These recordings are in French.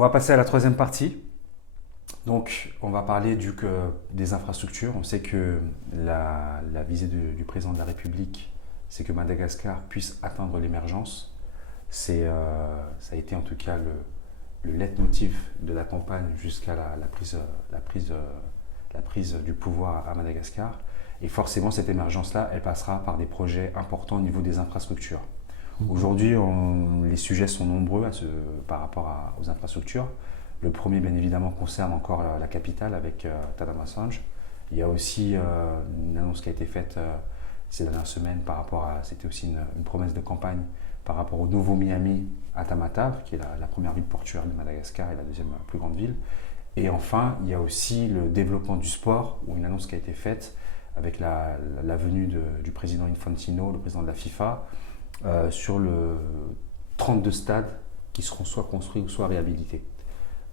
On va passer à la troisième partie. Donc, on va parler des infrastructures. On sait que la visée du président de la République, c'est que Madagascar puisse atteindre l'émergence. Ça a été en tout cas le leitmotiv de la campagne jusqu'à la prise du pouvoir à Madagascar. Et forcément, cette émergence-là, elle passera par des projets importants au niveau des infrastructures. Aujourd'hui, les sujets sont nombreux par rapport aux infrastructures. Le premier, bien évidemment, concerne encore la capitale avec Tadamasange. Il y a aussi une annonce qui a été faite ces dernières semaines c'était aussi une promesse de campagne par rapport au nouveau Miami à Tamatave, qui est la première ville portuaire de Madagascar et la deuxième plus grande ville. Et enfin, il y a aussi le développement du sport, où une annonce qui a été faite avec la venue du président Infantino, le président de la FIFA, sur le 32 stades qui seront soit construits ou soit réhabilités.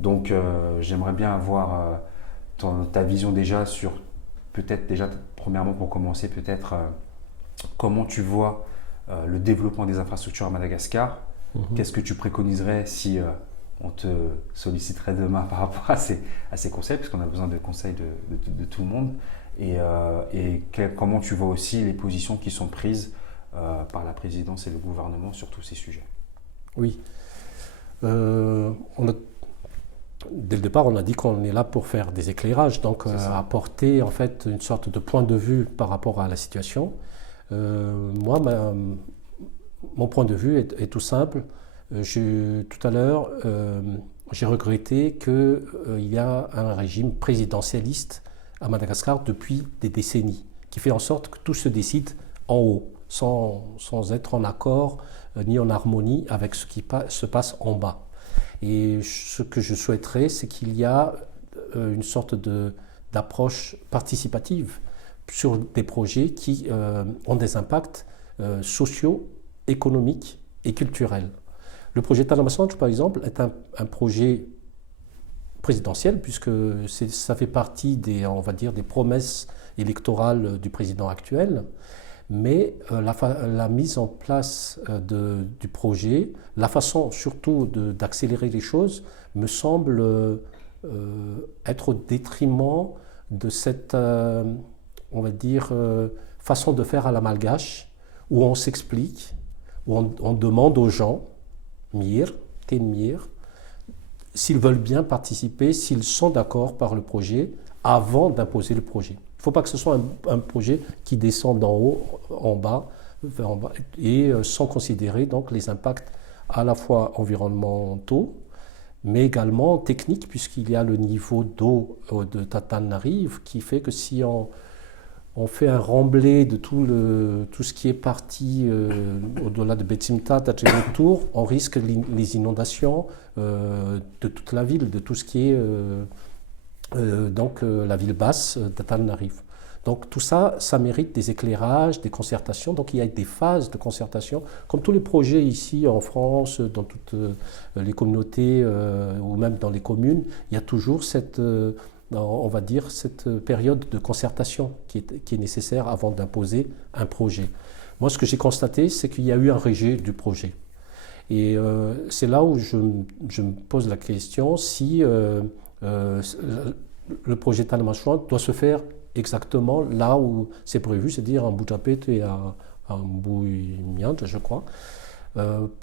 Donc j'aimerais bien avoir ta vision déjà sur, peut-être déjà, premièrement pour commencer, peut-être comment tu vois le développement des infrastructures à Madagascar. Qu'est-ce que tu préconiserais si on te solliciterait demain par rapport à ces conseils, puisqu'on a besoin de conseils de tout le monde, comment tu vois aussi les positions qui sont prises par la présidence et le gouvernement sur tous ces sujets. Oui. Dès le départ, on a dit qu'on est là pour faire des éclairages, donc apporter en fait une sorte de point de vue par rapport à la situation. Moi, mon point de vue est tout simple. Tout à l'heure, j'ai regretté qu'il y a un régime présidentialiste à Madagascar depuis des décennies, qui fait en sorte que tout se décide en haut, sans être en accord ni en harmonie avec ce qui se passe en bas. Et ce que je souhaiterais, c'est qu'il y a une sorte d'approche participative sur des projets qui ont des impacts sociaux, économiques et culturels. Le projet Tadamasange, par exemple, est un projet présidentiel, puisque ça fait partie on va dire, des promesses électorales du président actuel. Mais la mise en place du projet, la façon surtout d'accélérer les choses, me semble être au détriment de cette, on va dire, façon de faire à la malgache, où on s'explique, où on demande aux gens, s'ils veulent bien participer, s'ils sont d'accord par le projet, avant d'imposer le projet. Il ne faut pas que ce soit un projet qui descend d'en haut en bas, et sans considérer donc les impacts à la fois environnementaux, mais également techniques, puisqu'il y a le niveau d'eau de Tatanarive qui fait que si on fait un remblai de tout ce qui est parti au-delà de Betsimta, Tacheletour, on risque les inondations de toute la ville, de tout ce qui est la ville basse d'Atanarive. Donc tout ça, ça mérite des éclairages, des concertations. Donc il y a des phases de concertation, comme tous les projets ici en France, dans toutes les communautés ou même dans les communes, il y a toujours on va dire, cette période de concertation qui est nécessaire avant d'imposer un projet. Moi, ce que j'ai constaté, c'est qu'il y a eu un rejet du projet. Et c'est là où je me pose la question si le projet Tadamasange doit se faire exactement là où c'est prévu, c'est-à-dire en Boutapet et à Mbouimiante, je crois.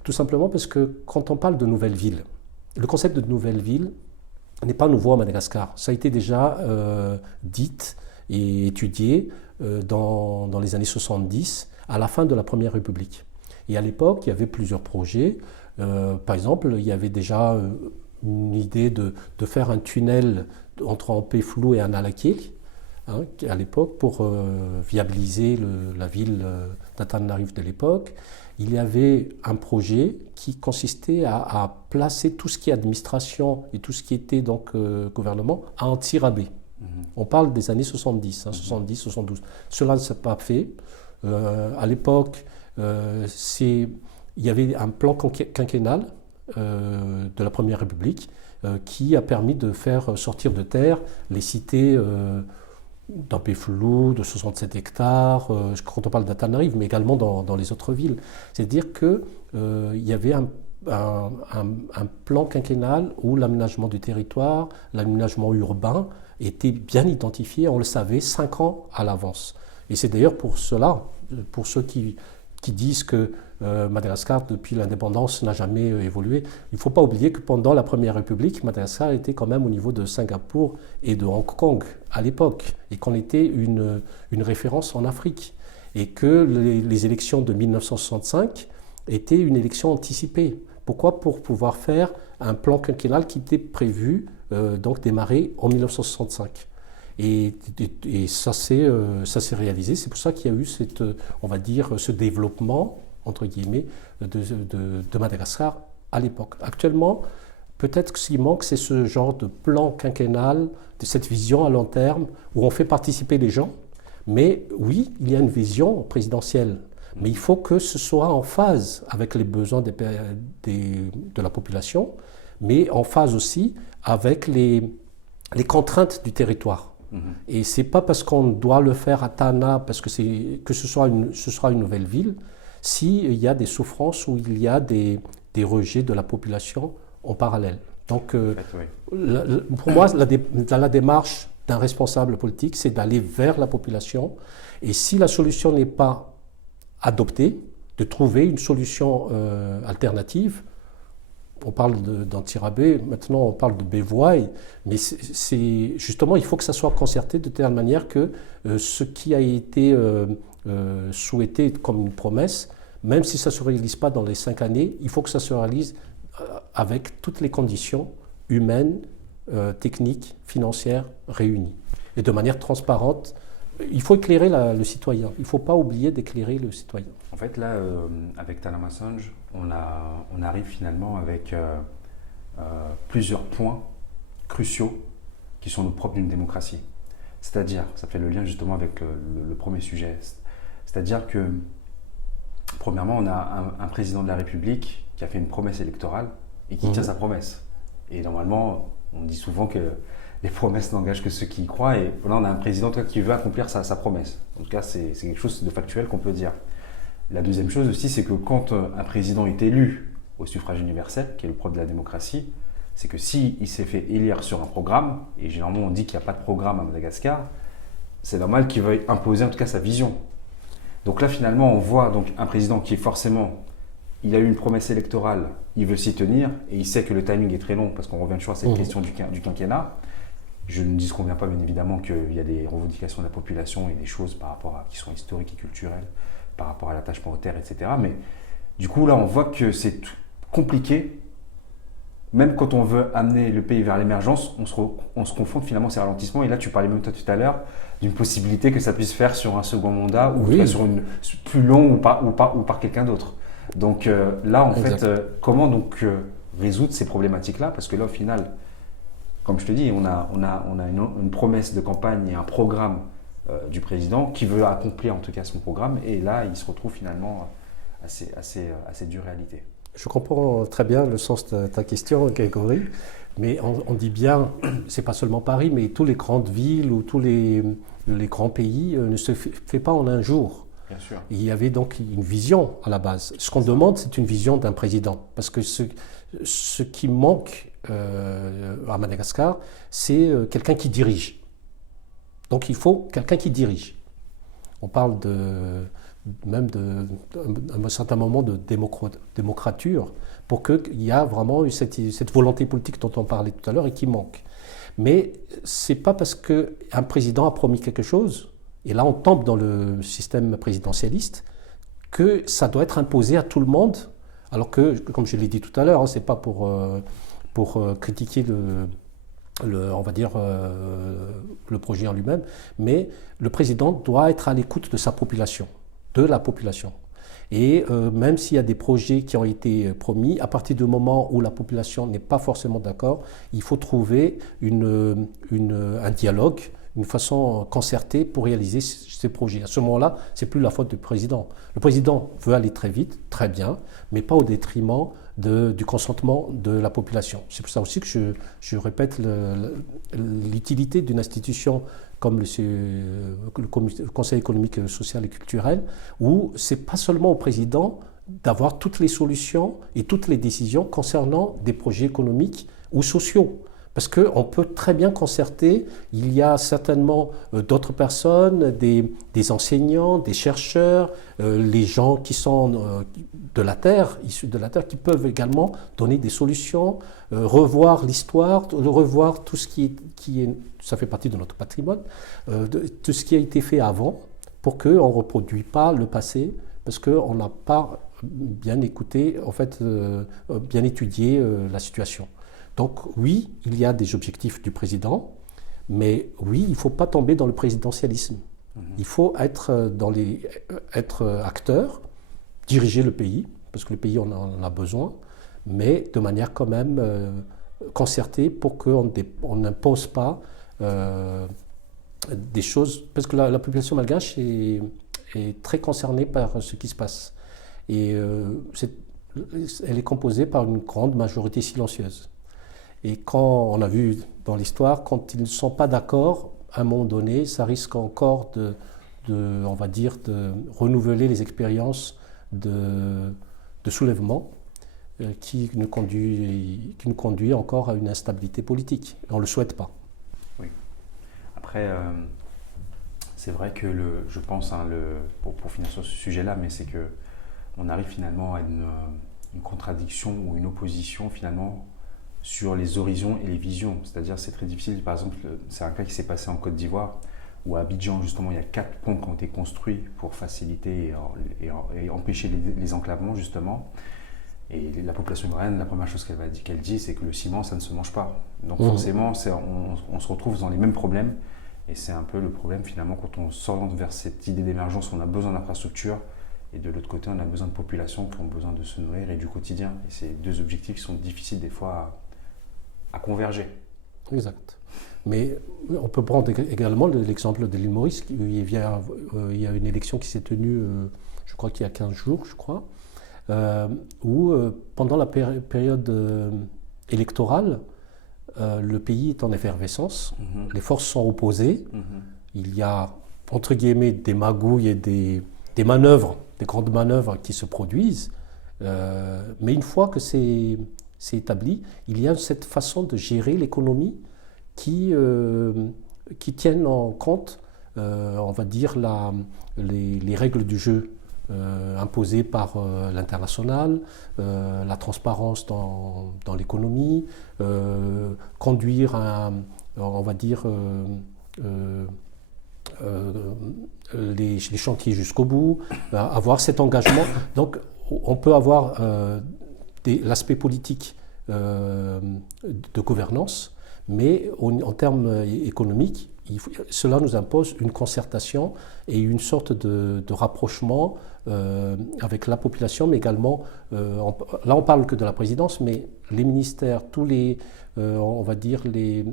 Tout simplement parce que quand on parle de nouvelle ville, le concept de nouvelle ville n'est pas nouveau à Madagascar. Ça a été déjà dit et étudié dans les années 70, à la fin de la Première République. Et à l'époque, il y avait plusieurs projets. Par exemple, il y avait déjà une idée de faire un tunnel entre Ampeflou et Analakil, à l'époque, pour viabiliser la ville d'Antananarive de l'époque. Il y avait un projet qui consistait à placer tout ce qui est administration et tout ce qui était donc gouvernement à Antsirabe. On parle des années 70, 70, 72. Cela ne s'est pas fait. À l'époque, il y avait un plan quinquennal de la Première République qui a permis de faire sortir de terre les cités d'Ampeflou, de 67 hectares, quand on parle d'Antananarive, mais également dans les autres villes. C'est-à-dire qu'il y avait un plan quinquennal où l'aménagement du territoire, l'aménagement urbain était bien identifié, on le savait 5 ans à l'avance. Et c'est d'ailleurs pour cela, pour ceux qui disent que Madagascar, depuis l'indépendance, n'a jamais évolué, il ne faut pas oublier que pendant la Première République, Madagascar était quand même au niveau de Singapour et de Hong Kong à l'époque, et qu'on était une référence en Afrique. Et que les élections de 1965 étaient une élection anticipée. Pourquoi ? Pour pouvoir faire un plan quinquennal qui était prévu, donc démarrer en 1965. Et ça s'est réalisé. C'est pour ça qu'il y a eu on va dire, ce développement, entre guillemets, de Madagascar à l'époque. Actuellement, peut-être que ce qui manque, c'est ce genre de plan quinquennal, de cette vision à long terme, où on fait participer les gens. Mais oui, il y a une vision présidentielle. Mais il faut que ce soit en phase avec les besoins de la population, mais en phase aussi avec les contraintes du territoire. Et ce n'est pas parce qu'on doit le faire à Tana, parce que ce sera une nouvelle ville, s'il y a des souffrances ou il y a des rejets de la population en parallèle. Donc, pour moi, la démarche d'un responsable politique, c'est d'aller vers la population. Et si la solution n'est pas adoptée, de trouver une solution alternative. On parle d'Antirabé, maintenant on parle de Bévois, mais justement, il faut que ça soit concerté de telle manière que ce qui a été souhaité comme une promesse, même si ça ne se réalise pas dans les 5 années, il faut que ça se réalise avec toutes les conditions humaines, techniques, financières réunies. Et de manière transparente. Il faut éclairer le citoyen. Il ne faut pas oublier d'éclairer le citoyen. En fait, là, avec Tana Massonge, on arrive finalement avec plusieurs points cruciaux qui sont le propre d'une démocratie. C'est-à-dire, ça fait le lien justement avec le premier sujet. C'est-à-dire que, premièrement, on a un président de la République qui a fait une promesse électorale et qui tient sa promesse. Et normalement, on dit souvent que les promesses n'engagent que ceux qui y croient. Et là, on a un président qui veut accomplir sa promesse. En tout cas, c'est quelque chose de factuel qu'on peut dire. La deuxième chose aussi, c'est que quand un président est élu au suffrage universel, qui est le propre de la démocratie, c'est que s'il s'est fait élire sur un programme, et généralement on dit qu'il n'y a pas de programme à Madagascar, c'est normal qu'il veuille imposer en tout cas sa vision. Donc là, finalement, on voit donc un président qui est forcément, il a eu une promesse électorale, il veut s'y tenir, et il sait que le timing est très long, parce qu'on revient toujours à cette question du quinquennat. Je ne disconviens pas, bien évidemment, qu'il y a des revendications de la population et des choses par rapport qui sont historiques et culturelles, par rapport à l'attachement aux terres, etc. Mais du coup, là, on voit que c'est compliqué. Même quand on veut amener le pays vers l'émergence, on se confronte finalement à ces ralentissements. Et là, tu parlais même toi tout à l'heure d'une possibilité que ça puisse faire sur un second mandat ou sur une plus long ou par quelqu'un d'autre. Donc là, en fait, comment donc résoudre ces problématiques-là ? Parce que là, au final, comme je te dis, on a une promesse de campagne et un programme du président qui veut accomplir en tout cas son programme. Et là, il se retrouve finalement à ces dures réalités. Je comprends très bien le sens de ta question, Grégory. Mais on dit bien, c'est pas seulement Paris, mais toutes les grandes villes ou tous les grands pays ne se fait pas en un jour. Bien sûr. Il y avait donc une vision à la base. Ce qu'on demande, c'est une vision d'un président. Parce que ce qui manque à Madagascar, c'est quelqu'un qui dirige. Donc il faut quelqu'un qui dirige. On parle même à un certain moment de démocrature pour qu'il y ait vraiment cette volonté politique dont on parlait tout à l'heure et qui manque. Mais ce n'est pas parce qu'un président a promis quelque chose, et là on tombe dans le système présidentialiste, que ça doit être imposé à tout le monde, alors que, comme je l'ai dit tout à l'heure, ce n'est pas pour critiquer on va dire, le projet en lui-même, mais le président doit être à l'écoute de sa population, de la population. Et même s'il y a des projets qui ont été promis, à partir du moment où la population n'est pas forcément d'accord, il faut trouver un dialogue, une façon concertée pour réaliser ces projets. À ce moment-là, ce n'est plus la faute du président. Le président veut aller très vite, très bien, mais pas au détriment du consentement de la population. C'est pour ça aussi que je répète l'utilité d'une institution comme le Conseil économique, social et culturel, où ce n'est pas seulement au président d'avoir toutes les solutions et toutes les décisions concernant des projets économiques ou sociaux. Parce qu'on peut très bien concerter, il y a certainement d'autres personnes, des enseignants, des chercheurs, les gens qui sont de la Terre, issus de la Terre, qui peuvent également donner des solutions, revoir l'histoire, revoir tout ce qui est, ça fait partie de notre patrimoine, tout ce qui a été fait avant, pour qu'on ne reproduise pas le passé, parce qu'on n'a pas bien écouté, en fait, bien étudié la situation. Donc oui, il y a des objectifs du président, mais oui, il ne faut pas tomber dans le présidentialisme. Il faut être acteur, diriger le pays, parce que le pays en a besoin, mais de manière quand même concertée pour qu'on n'impose pas des choses, parce que la population malgache est très concernée par ce qui se passe. Et elle est composée par une grande majorité silencieuse. Et quand on a vu dans l'histoire, quand ils ne sont pas d'accord, à un moment donné, ça risque encore on va dire, de renouveler les expériences de soulèvement qui nous conduit encore à une instabilité politique. Et on ne le souhaite pas. Oui. Après, c'est vrai que je pense, pour finir sur ce sujet-là, mais c'est qu'on arrive finalement à une contradiction ou une opposition finalement sur les horizons et les visions. C'est-à-dire, c'est très difficile. Par exemple, c'est un cas qui s'est passé en Côte d'Ivoire, où à Abidjan, justement, il y a 4 ponts qui ont été construits pour faciliter et empêcher les enclavements, justement. Et la population ivoirienne, la première chose qu'elle dit, c'est que le ciment, ça ne se mange pas. Donc forcément, on se retrouve dans les mêmes problèmes. Et c'est un peu le problème, finalement, quand on s'oriente vers cette idée d'émergence, on a besoin d'infrastructures. Et de l'autre côté, on a besoin de populations qui ont besoin de se nourrir et du quotidien. Et c'est 2 objectifs qui sont difficiles des fois à converger. Exact. Mais on peut prendre également l'exemple de l'île Maurice. Il y a une élection qui s'est tenue, je crois qu'il y a 15 jours, où pendant la période électorale, le pays est en effervescence, les forces sont opposées, il y a, entre guillemets, des magouilles et des manœuvres, des grandes manœuvres qui se produisent, mais une fois que c'est établi, il y a cette façon de gérer l'économie qui tiennent en compte, on va dire, les règles du jeu imposées par l'international, la transparence dans l'économie, conduire on va dire, les chantiers jusqu'au bout, avoir cet engagement. Donc on peut avoir l'aspect politique de gouvernance, mais en termes économiques, cela nous impose une concertation et une sorte de rapprochement avec la population, mais également, là on parle que de la présidence, mais les ministères, tous on va dire des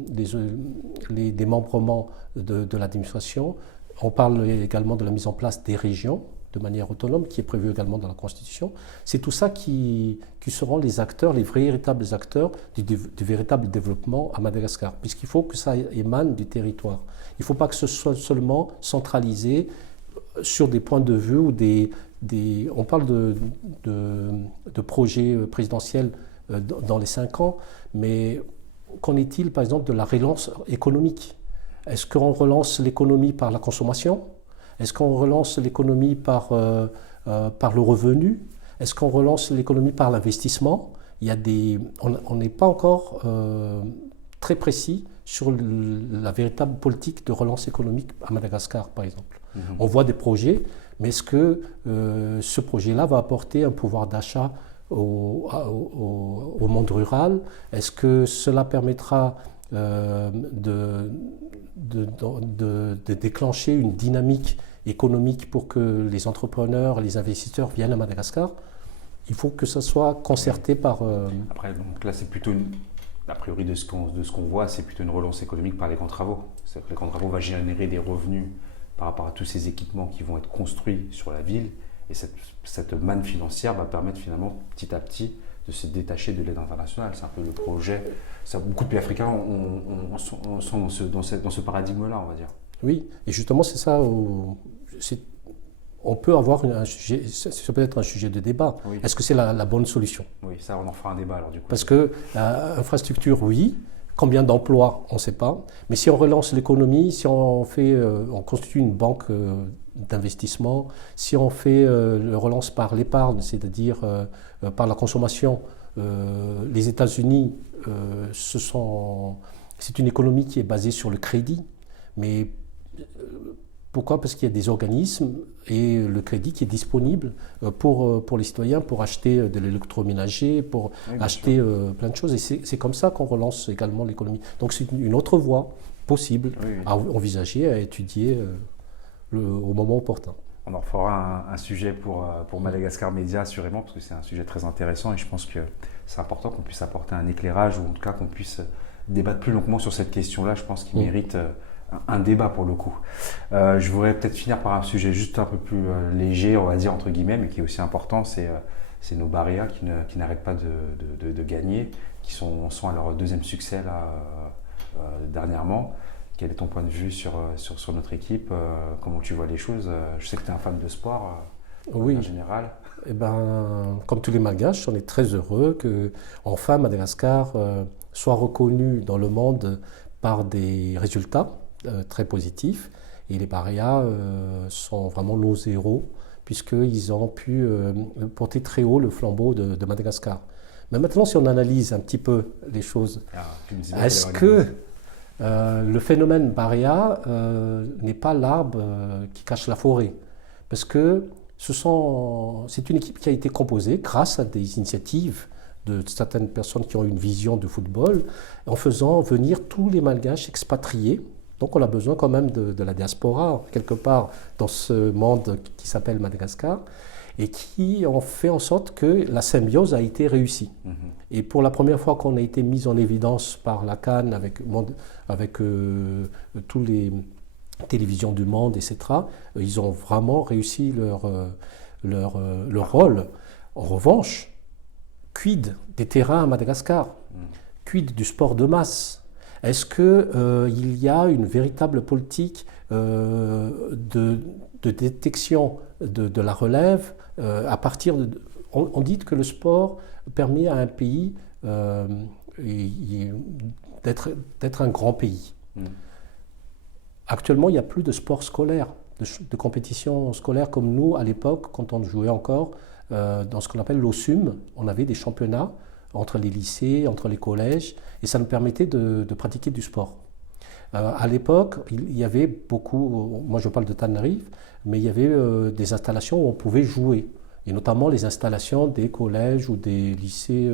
démembrements de l'administration. On parle également de la mise en place des régions de manière autonome, qui est prévu également dans la Constitution. C'est tout ça qui seront les acteurs, les véritables acteurs du véritable développement à Madagascar, puisqu'il faut que ça émane du territoire. Il ne faut pas que ce soit seulement centralisé sur des points de vue ou on parle de projets présidentiels dans les 5 ans, mais qu'en est-il par exemple de la relance économique? Est-ce qu'on relance l'économie par la consommation? Est-ce qu'on relance l'économie par le revenu? Est-ce qu'on relance l'économie par l'investissement? On n'est pas encore très précis sur la véritable politique de relance économique à Madagascar, par exemple. On voit des projets, mais est-ce que ce projet-là va apporter un pouvoir d'achat au monde rural? Est-ce que cela permettra de déclencher une dynamique économique pour que les entrepreneurs, les investisseurs viennent à Madagascar? Il faut que ça soit concerté par... Après, donc là, c'est plutôt, a priori de ce qu'on voit, c'est plutôt une relance économique par les grands travaux. C'est-à-dire que les grands travaux vont générer des revenus par rapport à tous ces équipements qui vont être construits sur la ville. Et cette manne financière va permettre finalement, petit à petit, de se détacher de l'aide internationale. C'est un peu le projet. Beaucoup de pays africains sont dans ce paradigme-là, on va dire. Oui, et justement, c'est ça. on peut avoir un sujet, ça peut être un sujet de débat. Oui. Est-ce que c'est la bonne solution? Oui, ça, on en fera un débat alors du coup. Parce que infrastructure, oui. Combien d'emplois, on ne sait pas. Mais si on relance l'économie, si on on constitue une banque d'investissement, si on fait le relance par l'épargne, c'est-à-dire par la consommation, les États-Unis, c'est une économie qui est basée sur le crédit. Mais pourquoi? Parce qu'il y a des organismes et le crédit qui est disponible pour les citoyens, pour acheter de l'électroménager, pour acheter plein de choses. Et c'est comme ça qu'on relance également l'économie. Donc c'est une autre voie possible à envisager, à étudier au moment opportun. On en fera un sujet pour Madagascar Média assurément, parce que c'est un sujet très intéressant et je pense que c'est important qu'on puisse apporter un éclairage ou en tout cas qu'on puisse débattre plus longuement sur cette question-là. Je pense qu'il mérite un débat pour le coup. Je voudrais peut-être finir par un sujet juste un peu plus léger, on va dire entre guillemets, mais qui est aussi important, c'est nos Barrias qui n'arrêtent pas de gagner, qui sont à leur deuxième succès là, dernièrement. Quel est ton point de vue sur notre équipe? Comment tu vois les choses? Je sais que tu es un fan de sport en général. Eh ben, comme tous les Malgaches, on est très heureux qu'enfin Madagascar soit reconnu dans le monde par des résultats très positifs. Et les Barrias sont vraiment nos héros, puisqu'ils ont pu porter très haut le flambeau de Madagascar. Mais maintenant, si on analyse un petit peu les choses, est-ce que le phénomène Barria n'est pas l'arbre qui cache la forêt? Parce que c'est une équipe qui a été composée grâce à des initiatives de certaines personnes qui ont une vision de football, en faisant venir tous les Malgaches expatriés. Donc on a besoin quand même de la diaspora, quelque part, dans ce monde qui s'appelle Madagascar, et qui ont fait en sorte que la symbiose a été réussie. Et pour la première fois qu'on a été mis en évidence par la CAN avec tous les télévisions du monde, etc., ils ont vraiment réussi leur rôle. En revanche, quid des terrains à Madagascar? Quid du sport de masse? Est-ce qu'il y a une véritable politique de détection de la relève à partir de... On dit que le sport permet à un pays d'être un grand pays. Actuellement, il n'y a plus de sport scolaire, de compétition scolaire comme nous, à l'époque, quand on jouait encore dans ce qu'on appelle l'OSUM. On avait des championnats entre les lycées, entre les collèges, et ça nous permettait de pratiquer du sport. À l'époque, il y avait beaucoup, moi je parle de Tanarive, mais il y avait des installations où on pouvait jouer, et notamment les installations des collèges ou des lycées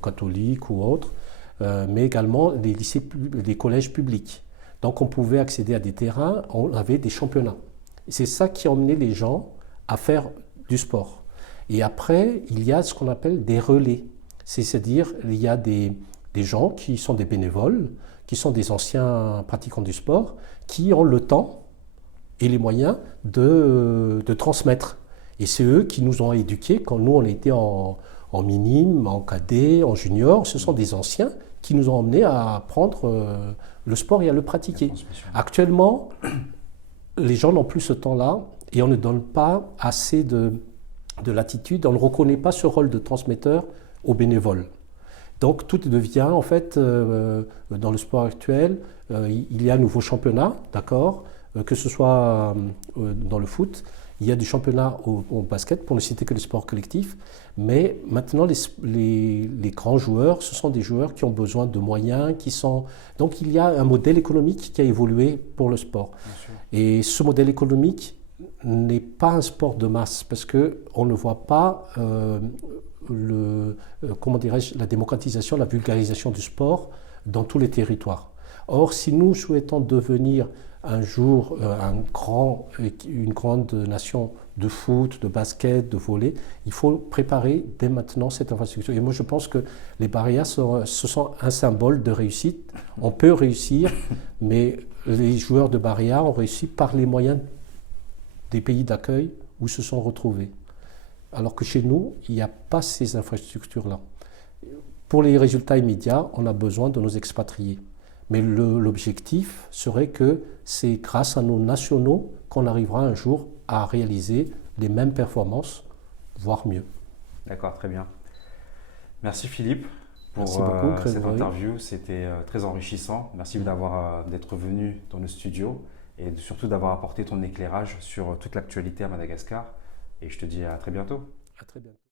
catholiques ou autres, mais également des collèges publics. Donc on pouvait accéder à des terrains, on avait des championnats. C'est ça qui a emmené les gens à faire du sport. Et après, il y a ce qu'on appelle des relais. C'est-à-dire, il y a des gens qui sont des bénévoles, qui sont des anciens pratiquants du sport, qui ont le temps et les moyens de transmettre. Et c'est eux qui nous ont éduqués quand nous, on était en minime, en cadet, en junior. Ce sont des anciens qui nous ont emmenés à apprendre le sport et à le pratiquer. Actuellement, les gens n'ont plus ce temps-là et on ne donne pas assez de latitude, on ne reconnaît pas ce rôle de transmetteur aux bénévoles. Donc tout devient en fait, dans le sport actuel, il y a un nouveau championnat, d'accord, que ce soit dans le foot, il y a du championnat au basket, pour ne citer que le sport collectif, mais maintenant les grands joueurs, ce sont des joueurs qui ont besoin de moyens, donc il y a un modèle économique qui a évolué pour le sport. Et ce modèle économique n'est pas un sport de masse, parce qu'on ne voit pas la démocratisation, la vulgarisation du sport dans tous les territoires. Or, si nous souhaitons devenir un jour une grande nation de foot, de basket, de volley, il faut préparer dès maintenant cette infrastructure. Et moi, je pense que les Barrias, ce sont un symbole de réussite. On peut réussir, mais les joueurs de Barrias ont réussi par les moyens des pays d'accueil où ils se sont retrouvés. Alors que chez nous, il n'y a pas ces infrastructures-là. Pour les résultats immédiats, on a besoin de nos expatriés. Mais l'objectif serait que c'est grâce à nos nationaux qu'on arrivera un jour à réaliser les mêmes performances, voire mieux. D'accord, très bien. Merci Philippe pour Merci beaucoup, cette interview. C'était très enrichissant. Merci d'être venu dans le studio et surtout d'avoir apporté ton éclairage sur toute l'actualité à Madagascar. Et je te dis à très bientôt. À très bientôt.